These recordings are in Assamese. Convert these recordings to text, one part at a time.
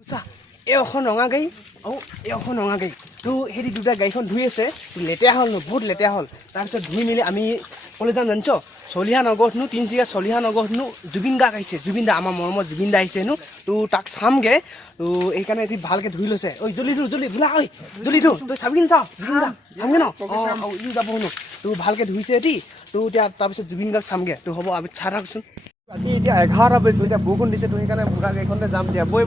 এখন ৰঙা গাড়ী আৰু এখন ৰঙা গাড়ী তো সেই দুটা গাড়ীখন ধুই আছে লেতেৰা হ'ল বহুত লেতেৰা হ'ল তাৰপিছত ধুই মেলি আমি ক'লৈ যাম জানিছ চলিহা নগৰনো তিনিচুকীয়া চলিহা নগৰনো জুবিন গাৰ্গ আহিছে জুবিন দা আমাৰ মৰমত জুবিন দা আহিছে হেনো তো তাক চামগৈ তো এইকাৰণে এটি ভালকৈ ধুই লৈছে ঐ জল্দি ভোলা ঐ জল্দি ধু তই চাবি চাওঁ জুবিন দা চামগৈ ন অঁ ইও যাব শুনো তো ভালকৈ ধুইছে এটি তো এতিয়া তাৰপিছত জুবিন গাৰ্গ চামগৈ তো হ'ব আমি চাই থাকচোন বাকী এতিয়া 11টা বাজিছে এতিয়া বৰষুণ দিছে তো সেইকাৰণে বুঢ়া গাড়ীখনতে যাম দিয়া বৈ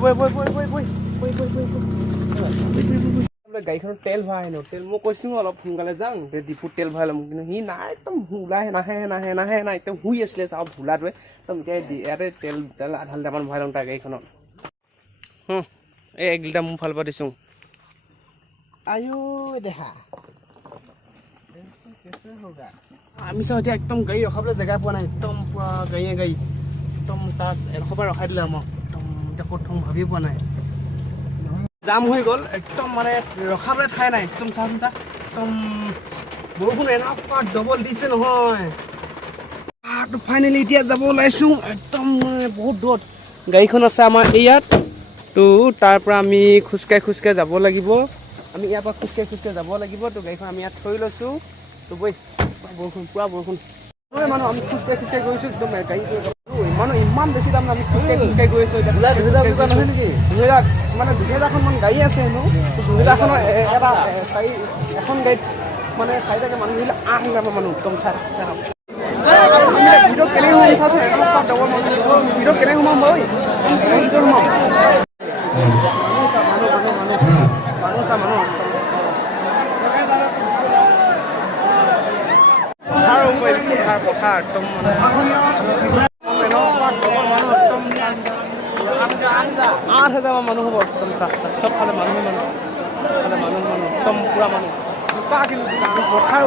গাড়ীখনত তেল ভৰাই হেনো তেল মই কৈছিলোঁ অলপ সোনকালে যাওঁ ডিপুত তেল ভৰাই ল'ম কিন্তু সি নাই একদম ওলাই নাহে নাই একদম শুই আছিলে চাওঁ ভোলাটোৱে একদম এতিয়া ইয়াতে তেল আধা লিটাৰমান ভৰাই ল'ম তাৰ গাড়ীখনত এই 1 লিটাৰ মোৰ ফালৰ পৰা দিছোঁ আয়ো দেখা আমি চাওঁ এতিয়া একদম গাড়ী ৰখাবলৈ জেগা পোৱা নাই একদম পুৰা গাড়ী একদম তাত এডোখৰ ৰখাই দিলে আমাক একদম এতিয়া ক'ত থওঁ ভাবিয়ে পোৱা নাই জাম হৈ গ'ল একদম মানে ৰখাবলৈ ঠাই নাই একদম চাচোন চা একদম বৰষুণ এনেকুৱা ডবল দিছে নহয় তো ফাইনেলি এতিয়া যাব ওলাইছোঁ একদম বহুত দূৰত গাড়ীখন আছে আমাৰ ইয়াত তো তাৰ পৰা আমি খোজকাঢ়ি যাব লাগিব আমি ইয়াৰ পৰা খোজকাঢ়ি যাব লাগিব তো গাড়ীখন আমি ইয়াত থৈ লৈছোঁ তো বৈ পুৰা বৰষুণ মানুহ আমি খোজকাঢ়ি গৈছোঁ একদম গাড়ী মানুহ ইমান বেছি দাম আমি খোজকাঢ়ি গৈ আছোঁ এতিয়া মানে 2000খন গাড়ী আছে হেনো 2000খনৰ এটা এখন গাড়ীত মানে 4টাকৈ মানুহ আহিলে 8000 মানুহ একদম চাই ভিতৰত কেনেকৈ সোমাম চাচোন ভিতৰত কেনেকৈ সোমাম বাৰু ভিতৰত সোমাম পথাৰ একদম 8,000 মানুহ হ'ব একদম চবফালে মানুহ একদম পুৰা মানুহ পথাৰ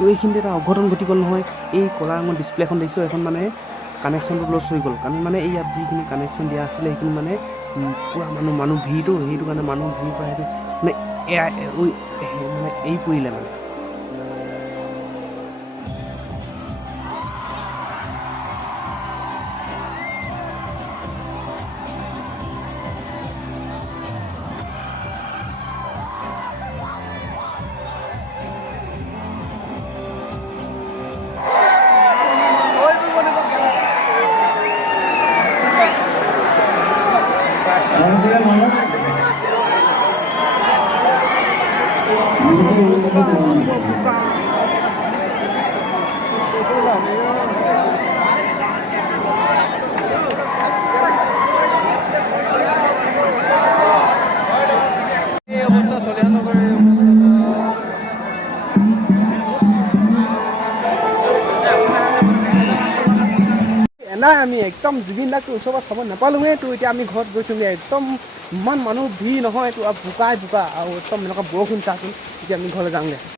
তো এইখিনিতে এটা অঘটন ঘটি গ'ল নহয়। এই ক'লা ৰঙৰ ডিছপ্লে এখন দেখিছোঁ, এখন মানে কানেকশ্যনটো লছ হৈ গ'ল। কাৰণ মানে এই ইয়াত যিখিনি কানেকশ্যন দিয়া আছিলে সেইখিনি মানে পূৰা মানুহ ভিৰটো, সেইটো কাৰণে মানুহ ভিৰ পৰা সেইটো মানে মানে এৰি পৰিলে মানে। নাই আমি একদম জুবিন দাকটো ওচৰৰ পৰা চাব নাপালোঁহে। তো এতিয়া আমি ঘৰত গৈছোঁগৈ, একদম ইমান মানুহ ভিৰ নহয় তো, আৰু বোকা আৰু একদম এনেকুৱা বৰষুণ চাচোন। এতিয়া আমি ঘৰলৈ যাওঁগৈ।